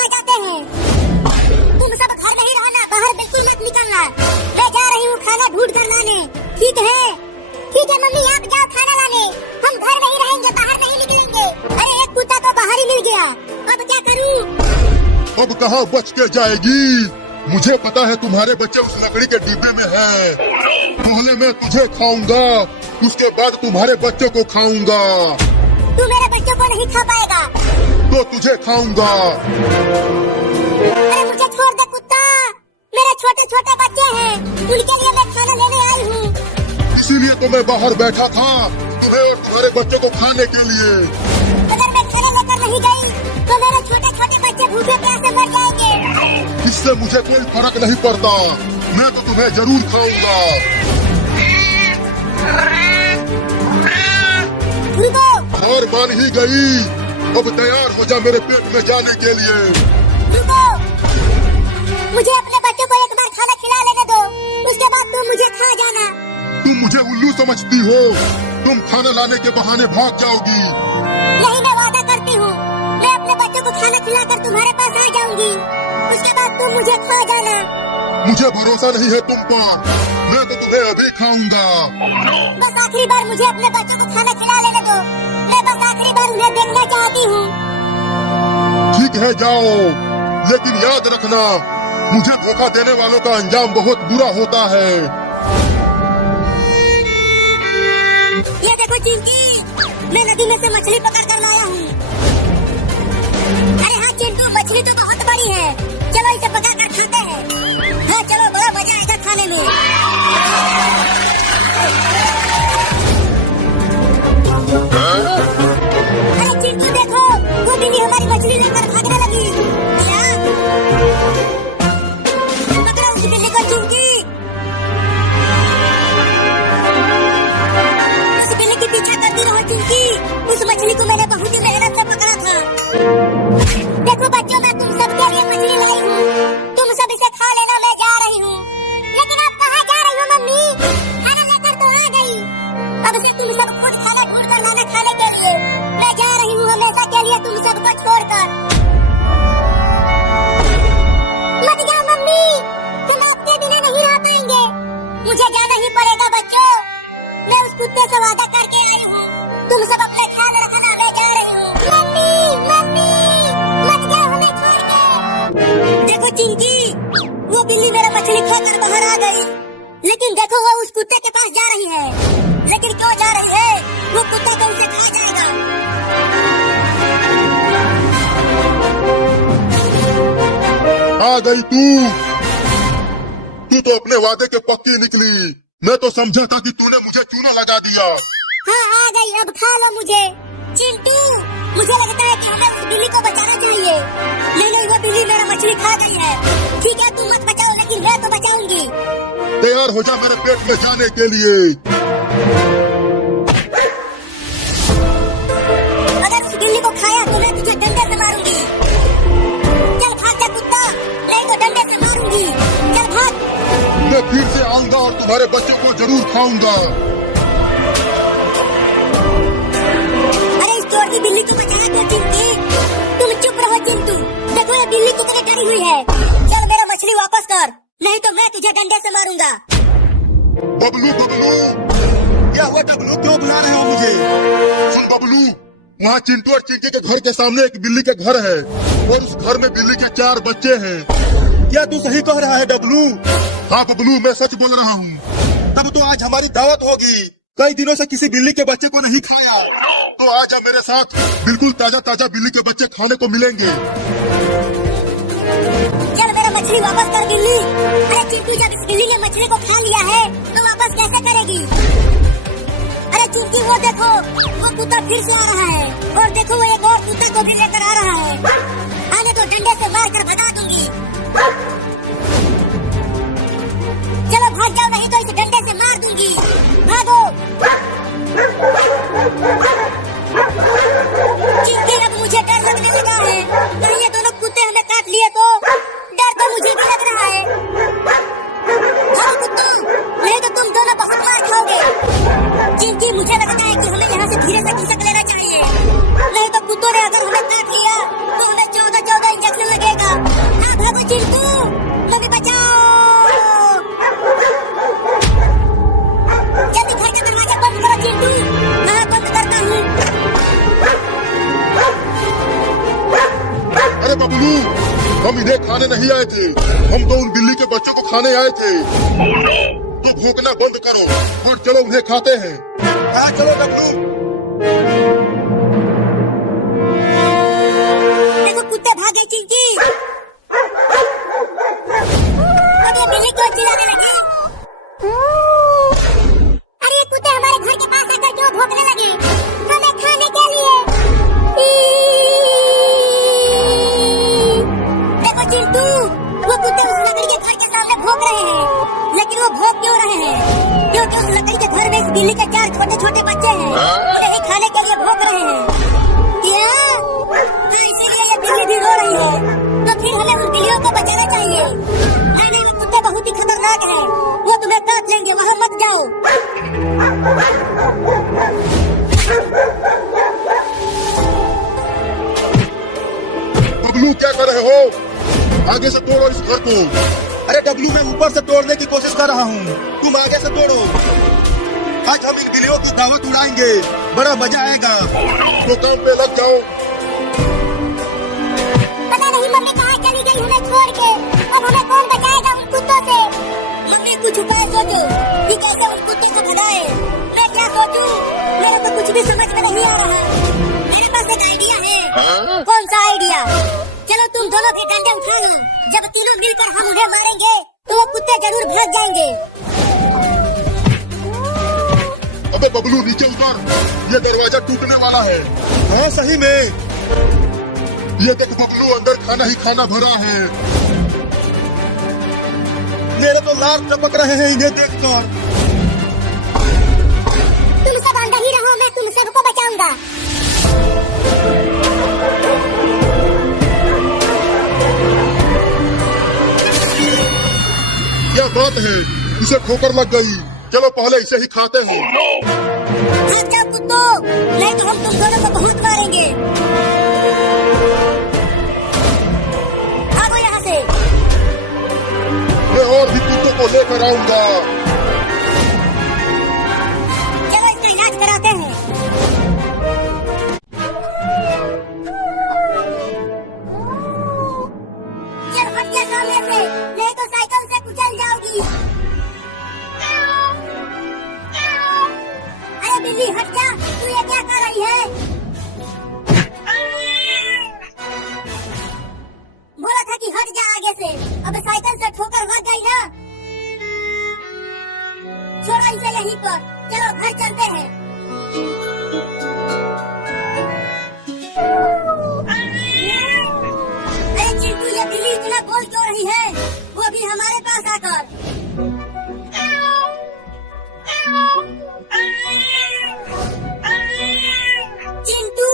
कहाँ जाते हैं? तुम सब घर में ही रहना, बाहर बिल्कुल मत निकलना। मैं जा रही हूँ खाना ढूंढ कर लाने। ठीक है मम्मी, आप जाओ खाना लाने। हम घर में ही रहेंगे, बाहर नहीं निकलेंगे। अरे एक कुत्ता तो बाहर ही मिल गया, अब क्या करूँ? अब कहाँ बच के जाएगी? मुझे पता है तुम्हारे बच्चे उस लकड़ी के डिब्बे में हैं। पहले मैं तुझे खाऊंगा, उसके बाद तुम्हारे बच्चों को खाऊंगा। तू मेरे बच्चों को नहीं खा पाएगा। तो तुझे खाऊंगा। अरे मुझे छोड़ दे कुत्ता, मेरे छोटे छोटे बच्चे हैं, उनके लिए मैं खाना लेने आई हूँ। इसीलिए तो मैं बाहर बैठा था, तुम्हें और तुम्हारे बच्चों को खाने के लिए। अगर मैं खाना लेकर नहीं गई तो मेरे छोटे छोटे बच्चे भूखे प्यासे मर जाएंगे। इससे मुझे कोई फर्क नहीं पड़ता, मैं तो तुम्हें जरूर खाऊंगा। और मान ही गई, अब तैयार हो जा मेरे पेट में जाने के लिए। मुझे अपने बच्चों को एक बार खाना खिला लेने दो, उसके बाद तुम मुझे खा जाना। तुम मुझे उल्लू समझती हो? तुम खाना लाने के बहाने भाग जाओगी। नहीं, मैं वादा करती हूँ, मैं अपने बच्चों को खाना खिलाकर तुम्हारे पास आ जाऊंगी, उसके बाद तुम मुझे खा जाना। मुझे भरोसा नहीं है तुम पर, मैं तो तुम्हें अभी खाऊंगा। बस आखिरी बार मुझे अपने बच्चों को खाना खिला लेने दो, मैं बस आखिरी बार उन्हें देखना चाहती हूँ। ठीक है जाओ, लेकिन याद रखना, मुझे धोखा देने वालों का अंजाम बहुत बुरा होता है। ये देखो चिंकी, मैं नदी में से मछली पकड़ कर लाया हूँ। अरे हाँ चिंटू, मछली तो बहुत बड़ी है, चलो इसे पका कर खाते हैं। हाँ चलो, बड़ा मजा आएगा खाने में। अरे चिंटू देखो, वो बिल्ली हमारी मछली लेकर भागने लगी। पकड़ो उस बिल्ली को चिंकी। उस बिल्ली के पीछे करती रहो चिंकी, उस मछली को मैंने बहुत ही मेहनत से पकड़ा था। देखो बच्चों, मैं तुम सबके लिए मछली लाई हूँ, तुम सब इसे खा लेना, मैं जा रही हूँ। लेकिन आप कहाँ जा रही हो मम्मी? खाना लेकर तो आ गई, अब से तुम सब खुद खाना ढूंढ कर लाना खाने के लिए। मैं जा रही हूँ हमेशा के लिए तुम सबको छोड़कर। मत जाओ मम्मी, तुम आपके बिना नहीं रह पाएंगे। मुझे जाना ही पड़ेगा बच्चों, मैं उस कुत्ते से वादा करके आई हूँ। तुम सब अपना ख्याल रखना, मैं जा रही हूँ। मम्मी मत जाओ हमें छोड़ के। देखो चिंकी, वो बिल्ली मेरा मछली खाकर बाहर आ गई, लेकिन देखो वो उस कुत्ते के पास जा रही है। लेकिन क्यों जा रही है? वो कुत्ता तो उसे खा जाएगा। आ गई तू तो अपने वादे के पक्की निकली। मैं तो समझा था कि तूने मुझे चूना लगा दिया। हाँ आ गई, अब खा लो मुझे। चिंटू, मुझे लगता है कि हमें उस बिल्ली को बचाना चाहिए। नहीं, वो बिल्ली मेरा मछली खा गई है। ठीक है, तुम मत बचाओ, लेकिन मैं तो बचाऊंगी। तैयार हो जा मेरे पेट में जाने के लिए। अगर उस बिल्ली को खाया तो मैं तुझे डंडे से मारूंगी। चल भाग जा कुत्ता, नहीं तो डंडे से मारूंगी। चल भाग। मैं फिर से आऊंगा और तुम्हारे बच्चों को जरूर खाऊंगा। अरे इस चोर की बिल्ली को बचा दो चिंटू। तुम चुप रहो चिंटू, देखो ये बिल्ली कुत्ते डरी हुई है। चल मेरा मछली वापस कर, नहीं तो मैं तुझे डंडे से मारूंगा। बबलू क्या हुआ बबलू, क्यों बुला रहे हो मुझे? सुन बबलू, वहाँ चिंटू और चिंकी के घर के सामने एक बिल्ली का घर है और उस घर में बिल्ली के 4 बच्चे हैं। क्या तू सही कह रहा है बबलू? हाँ बबलू, मैं सच बोल रहा हूँ। तब तो आज हमारी दावत होगी। कई दिनों से किसी बिल्ली के बच्चे को नहीं खाया, तो आज अब मेरे साथ बिल्कुल ताजा ताजा बिल्ली के बच्चे खाने को मिलेंगे। चल मेरा मछली वापस कर बिल्ली। अरे चिंटू, जब इस बिल्ली ने मछली को खा लिया है तो वापस कैसे करेगी? अरे चिंटू वो देखो, वो कुत्ता फिर से आ रहा है, और देखो वो एक और कुत्ते को भी लेकर आ रहा है। आने तो डंडे से मार कर भगा दूंगी। चलो भाग जाओ, नहीं तो इस डंडे से मार दूंगी। भागो। चिंटू, अब मुझे डर लगने लगा है, कहीं ये दोनों कुत्ते हमें काट लिए तो। डर तो मुझे भी लग रहा है। भागो कुत्ता, नहीं तो तुम दोनों बहुत मार खाओगे। चिंटू, मुझे लगता है कि हमें यहाँ से धीरे से खिसक लेना चाहिए, नहीं तो कुत्तों ने अगर हमें काट लिया तो हमें 14 इंजेक्शन लगेगा। बबलू, हम इन्हें खाने नहीं आए थे, हम तो उन बिल्ली के बच्चों को खाने आए थे। तो भौंकना बंद करो और चलो उन्हें खाते हैं। हाँ चलो बबलू। देखो कुत्ते भागे चिंकी। अब ये बिल्ली क्यों चिल्लाने लगी? अरे ये कुत्ते हमारे घर के पास आकर क्यों भौंकने लगे? हमें खाने के लिए। देखो चिंटू, वो कुत्ते उस लकड़ी के घर के सामने भौंक रहे हैं, लेकिन वो भौंक क्यों रहे हैं? क्योंकि उस लकड़ी के घर में इस बिल्ली के 4 छोटे छोटे बच्चे हैं, उन्हें खाने के लिए भौंक रहे हैं। इसीलिए ये बिल्ली भी रो रही है। तो फिर हमें उन बिल्लियों को बचाना चाहिए। नहीं, वो कुत्ते बहुत ही खतरनाक हैं, वो तुम्हें काट लेंगे, वहाँ मत जाओ। बबलू क्या कर रहे हो? आगे से तोड़ो इस घर को। अरे डब्लू, मैं ऊपर से तोड़ने की कोशिश कर रहा हूँ, तुम आगे से तोड़ो। आज हम इन बिल्लियों की दावत उड़ाएंगे, बड़ा मजा आएगा। तो काम पे लग जाओ। पता नहीं मम्मी कहाँ चली गई हमें छोड़ के। अब हमें कौन बचाएगा उन कुत्तों से? मम्मी कुछ उपाय सोचो कि कैसे उन कुत्ते को भगाए। मैं क्या सोचूं? मेरे को कुछ भी समझ में नहीं आ रहा। मेरे पास एक आइडिया है। कौन सा आइडिया? चलो तुम दोनों के कंधे उठाना, जब तीनों मिलकर हम उन्हें मारेंगे तो वो कुत्ते जरूर भाग जाएंगे। अबे बबलू नीचे उतर, ये दरवाजा टूटने वाला है। हाँ सही में। ये देख बबलू, अंदर खाना ही खाना भरा है। मेरे तो लार टपक रहे हैं इन्हें देखकर। तुम सब अंदर ही रहो, मैं तुम सबको बचाऊंगा। क्या बात है, इसे ठोकर लग गई। चलो पहले इसे ही खाते हैं। भाग जाओ कुत्तों, नहीं तो हम तुम दोनों को बहुत मारेंगे। भागो यहाँ से। मैं और भी कुत्तों को लेकर आऊंगा। चलो इसका इलाज कराते हैं। चल हट जा सामने से, नहीं तो साइकिल से कुचल जाओगी। अरे बिल्ली हट जा, तू ये क्या कर रही है? बोला था कि हट जा आगे से, अब साइकिल से ठोकर लग गई ना। छोड़ो इसे यहीं पर, चलो घर चलते हैं। अरे चिंटू, ये बिल्ली इतना बोल क्यों रही है, वो भी हमारे पास आकर? चिंटू,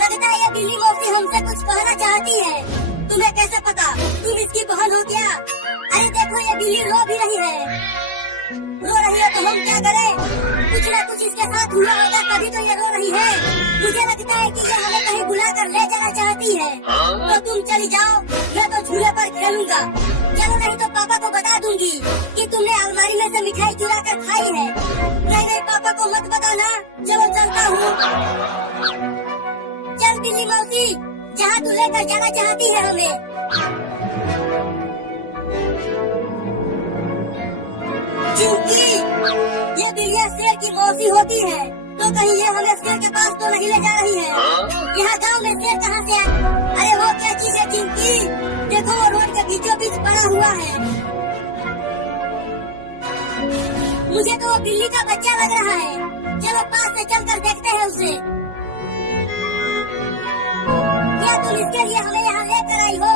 लगता है ये बिल्ली मौसी हमसे कुछ कहना चाहती है। तुम्हें कैसे पता? तुम इसकी बहन हो क्या? अरे देखो, ये बिल्ली रो भी रही है। रो रही है तो हम क्या करें? कुछ ना कुछ इसके साथ हुआ होगा, तभी तो ये रो रही है। मुझे लगता है कि ये हमें कहीं बुलाकर ले जाना चाहती है। तो तुम चली जाओ, मैं तो झूले पर खेलूंगा। चलो, नहीं तो पापा को बता दूंगी कि तुमने अलमारी में से मिठाई चुरा कर खाई है। नहीं, पापा को मत बताना। चलो चलता हूँ। चल बिल्ली मौसी, जहाँ तू लेकर जाना चाहती है हमें। चिंकी, ये बिल्लियाँ शेर की मौसी होती है, तो कहीं ये हमें शेर के पास तो नहीं ले जा रही है। यहाँ गाँव में शेर कहाँ से आए? अरे वो क्या चीज है चिंकी? देखो, वो रोड के बीचों बीच पड़ा हुआ है। मुझे तो वो बिल्ली का बच्चा लग रहा है। चलो पास से चलकर देखते हैं उसे। क्या तुम इसके लिए हमें यहाँ लेकर आई हो?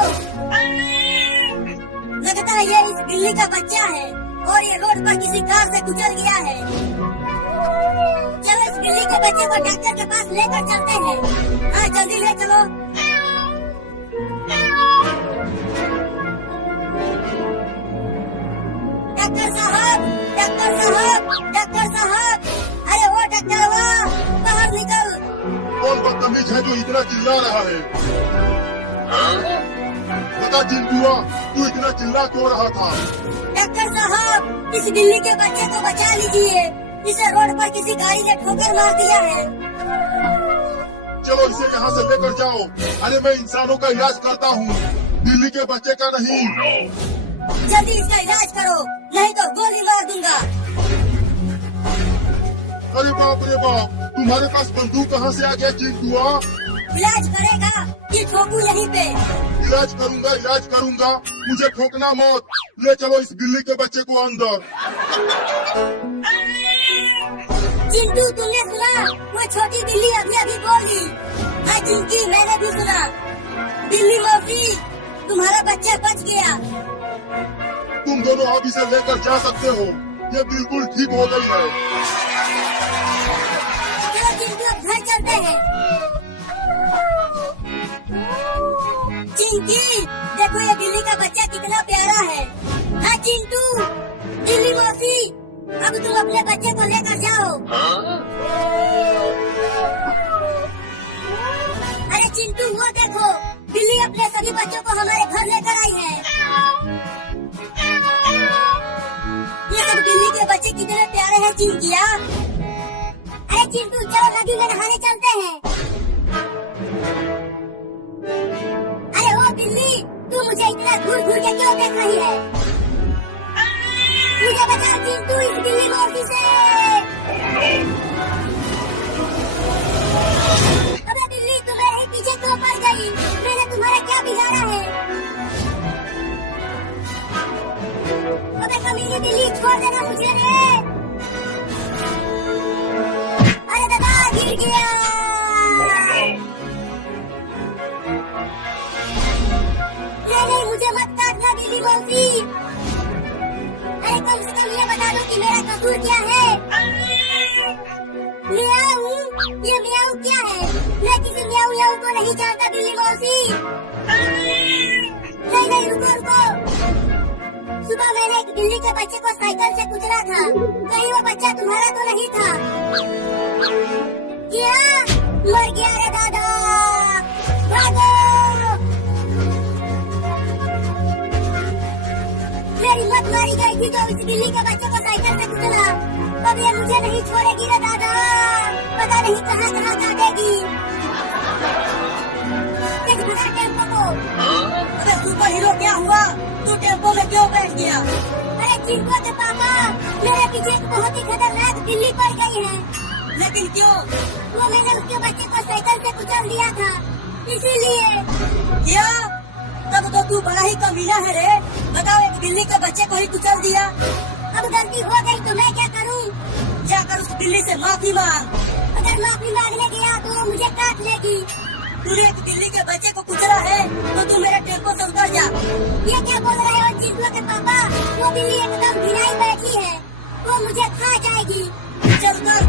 लगता है ये इस बिल्ली का बच्चा है और ये रोड पर किसी कार से गुजर गया है। चलो इस बिल्ली के बच्चे को डॉक्टर के पास लेकर चलते हैं। हाँ जल्दी ले चलो। डॉक्टर साहब, डॉक्टर साहब, डॉक्टर साहब, अरे वो डॉक्टर वाह, बाहर निकल। कौन बदतमीज है जो इतना चिल्ला रहा है? बता चिंटुआ, तू इतना चिल्ला क्यों रहा था? डॉक्टर साहब, इस बिल्ली के बच्चे को बचा लीजिए। इसे रोड पर किसी गाड़ी ने ठोकर मार दिया है। चलो इसे यहाँ से लेकर जाओ। अरे मैं इंसानों का इलाज करता हूँ, बिल्ली के बच्चे का नहीं। जल्दी इसका इलाज करो, नहीं तो गोली मार दूंगा। अरे बाप रे बाप, तुम्हारे पास बंदूक कहाँ से आ गया चिंटुआ? इलाज करेगा कि ठोकू यहीं पे? इलाज करूंगा, मुझे ठोकना मत। ले चलो इस बिल्ली के बच्चे को अंदर। चिंटू, तुमने सुना? वो छोटी बिल्ली अभी अभी बोली। हाँ चिंकी, मैंने भी सुना। बिल्ली मौसी, तुम्हारा बच्चा बच गया। तुम दोनों अब इसे लेकर जा सकते हो, ये बिल्कुल ठीक हो गई है। चलो चिंटू, अब घर चलते हैं। चिंकी, देखो ये बिल्ली का बच्चा कितना प्यारा है। हाँ चिंटू, बिल्ली मौसी, अब तुम अपने बच्चे को लेकर जाओ। अरे चिंटू, वो देखो, बिल्ली अपने सभी बच्चों को हमारे घर लेकर आई है। ये सब बिल्ली के बच्चे कितने प्यारे हैं चिंकिया। अरे चिंटू, चलो नदी में नहाने चलते हैं। अरे ओ बिल्ली, तू मुझे इतना घूर घूर के क्यों देख रही है? मुझे बचा चिंटू इस बिल्ली मौसी से। अबे बिल्ली, तुम मेरे पीछे क्यों पड़ गई? मैंने तुम्हारा क्या बिगाड़ा है? अबे कमीनी बिल्ली, छोड़ देना मुझे रे। अरे दादा, गिर गया। नहीं, मुझे मत काटना बिल्ली मौसी। अरे कम से कम ये बता दो कि मेरा कसूर क्या है? मियाऊ, ये मियाऊ क्या है? मैं किसी मियाऊ याऊ को नहीं जानता बिल्ली मौसी। नहीं, रुको। सुबह मैंने एक बिल्ली के बच्चे को साइकिल से कुचला था। कहीं वो बच्चा तुम्हारा तो नहीं था? क्या? मर गया रे दादा, भागो। मेरी मत मारी गई थी तो इस बिल्ली के बच्चे को साइकिल से कुचला। अब ये मुझे नहीं छोड़ेगी रे दादा, पता नहीं कहाँ काटेगी। भगा टेम्पो को। अरे सुपर हीरो, क्या हुआ? तू टेम्पो में क्यों बैठ गया? अरे चिंटू के पापा, मेरे पीछे एक बहुत ही खतरनाक बिल्ली पड़ गई है। लेकिन क्यों? वो मैंने उसके बच्चे को साइकिल से कुचल दिया था, इसीलिए। क्या? तब तो तू बड़ा ही कमीना है रे। बताओ, एक बिल्ली के बच्चे को ही कुचल दिया। अब गलती हो गई तो मैं क्या करूं? जाकर उस बिल्ली से माफी मांग। अगर माफी मांगने गया तो वो मुझे काट लेगी। तूने एक बिल्ली के बच्चे को कुचला है तो तू मेरे टेम्पो से उतर जा। ये क्या बोल रहे हो चिंटू के पापा? वो बिल्ली एकदम भिलाई बैठी है, वो मुझे खा जाएगी। चल कर।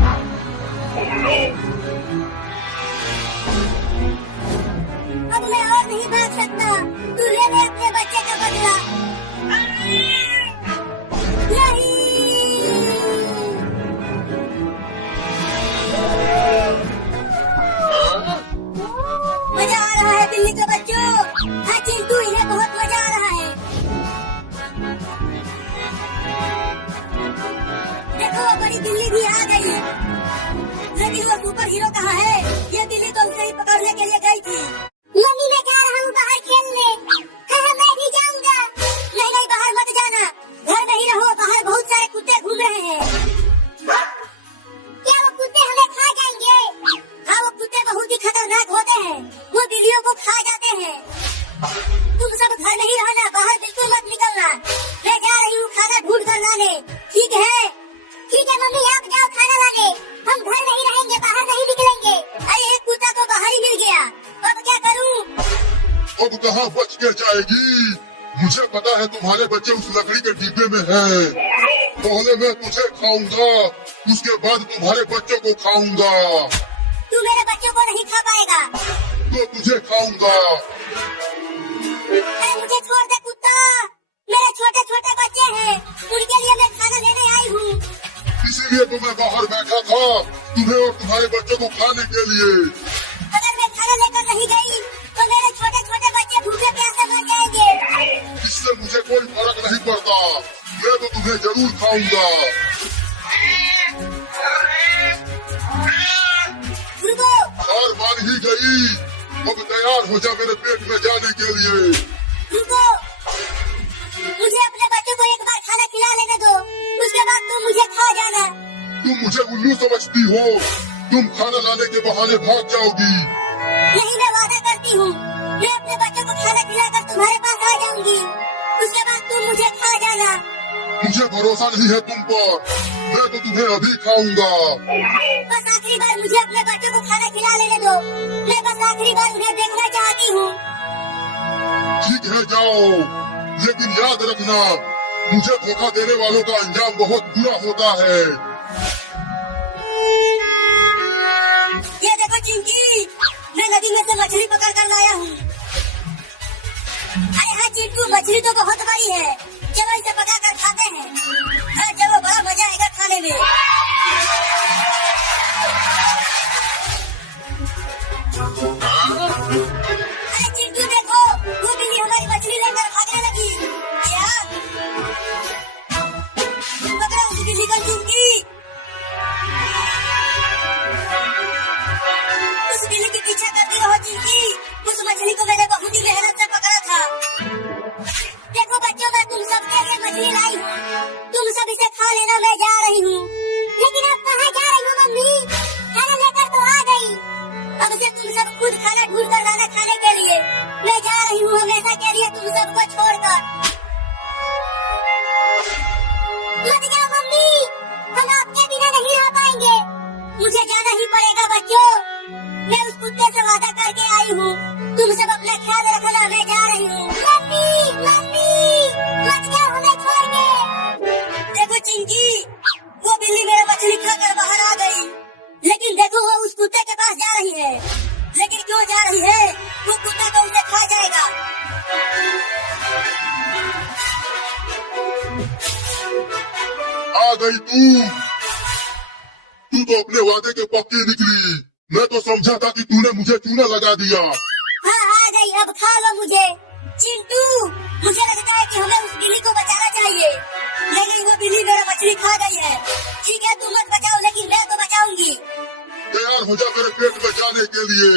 अब मैं और नहीं भाग सकता। तू ले ले अपने बच्चे का बदला। नहीं। मजा आ रहा है बिल्ली के बच्चों। हाँ चिंटू, इन्हें बहुत मजा आ रहा है। देखो, वो बड़ी बिल्ली भी आ गई। लेकिन वो सुपर हीरो कहाँ है? ये बिल्ली तो उसे ही पकड़ने के लिए गई थी। मम्मी, मैं जा रहा हूँ बाहर खेलने। हाँ, मैं भी जाऊँगा। नहीं, बाहर मत जाना, घर में ही रहो। बाहर बहुत सारे कुत्ते घूम रहे हैं। क्या वो कुत्ते हमें खा जाएंगे? हाँ, वो कुत्ते बहुत ही खतरनाक होते हैं, वो बिल्लियों को खा जाते हैं। तुम सब घर में ही रहना, बाहर बिल्कुल मत निकलना। मैं जा रही हूँ खाना ढूंढ कर लाने। ठीक है मम्मी, आप जाओ खाना लाने। हम घर नहीं रहेंगे, बाहर नहीं निकलेंगे। अरे एक कुत्ता तो बाहर ही मिल गया, अब क्या करूँ? अब कहाँ बच के जाएगी? मुझे पता है तुम्हारे बच्चे उस लकड़ी के डिब्बे में हैं। पहले मैं तुझे खाऊंगा, उसके बाद तुम्हारे बच्चों को खाऊंगा। तू मेरे बच्चों को नहीं खा पाएगा। तो तुझे खाऊंगा। अरे मुझे छोड़ दे कुत्ता, मेरे छोटे छोटे बच्चे हैं, उनके लिए मैं खाना लेने आई हूँ। इसीलिए तो मैं बाहर बैठा था, तुम्हें और तुम्हारे बच्चों को खाने के लिए। अगर मैं खाना लेकर नहीं गई तो मेरे छोटे छोटे बच्चे भूखे प्यासे मर जाएंगे। इससे मुझे कोई फर्क नहीं पड़ता, मैं तो तुम्हें जरूर खाऊंगा। रुको। हार मान ही गई बेटी, अब तैयार हो जा मेरे पेट में जाने के लिए। रुको, मुझे अपने बच्चों को एक बार खाना खिला लेने दो, उसके बाद तुम मुझे खा जाना। तुम मुझे उल्लू समझती हो? तुम खाना लाने के बहाने भाग जाओगी। नहीं, मैं वादा करती हूँ, मैं अपने बच्चों को खाना खिलाकर तुम्हारे पास आ जाऊंगी, उसके बाद तुम मुझे खा जाना। मुझे भरोसा नहीं है तुम पर, मैं तो तुम्हें अभी खाऊंगा। बस आखिरी बार मुझे अपने बच्चों को खाना खिला लेने दो, मैं बस आखिरी बार उन्हें देखना चाहती हूँ। ठीक है जाओ, लेकिन याद रखना, मुझे धोखा देने वालों का अंजाम बहुत बुरा होता है। ये देखो चिंकी, मैं नदी में से मछली पकड़ कर लाया हूँ। अरे हाँ चिंटू, मछली तो बहुत बड़ी है, चलो इसे पका कर खाते हैं। हाँ चलो, बड़ा मजा आएगा खाने में। अरे चिंटू देखो, वो बिल्ली हमारी मछली लेकर भागने लगी। क्या? पकड़ो उस बिल्ली को चिंकी। उस बिल्ली के पीछे करती रहो चिंकी, उस मछली को मैंने बहुत ही मेहनत से पकड़ा था। देखो बच्चों, मैं तुम सबके लिए मछली लाई हूँ, तुम सब इसे खा लेना, मैं जा रही हूँ। लेकिन अब कहाँ जा रही हूँ मम्मी? खाना लेकर तो आ गई, अब से तुम सब खुद खाना ढूंढ कर लाना खाने के लिए। मैं जा रही हूँ हमेशा के लिए तुम सबको छोड़कर। मत जाओ मम्मी, हम आपके बिना नहीं रह पाएंगे, मुझे जाना ही पड़ेगा बच्चों। मैं उस कुत्ते से वादा करके आई हूँ, तुम सब अपना ख्याल रखना, मैं जा रही हूँ। मम्मी मम्मी, मत जाओ, हमें छोड़ के। देखो चिंकी, वो बिल्ली मेरा मछली खाकर बाहर आ गई, लेकिन देखो वो उस कुत्ते के पास जा रही है। लेकिन क्यों जा रही है? वो कुत्ता तो उसे खा जाएगा। आ गई तू तो अपने वादे के पक्की निकली। मैं तो समझा था कि तूने मुझे चूना लगा दिया। हाँ आ गई, अब खा लो मुझे। चिंटू, मुझे लगता है कि हमें उस बिल्ली को बचाना चाहिए, लेकिन वो बिल्ली मेरा मछली खा गई है। ठीक है, तुम मत बचाओ, लेकिन मैं तो बचाऊंगी। तैयार हो जा मेरे पेट में जाने के लिए।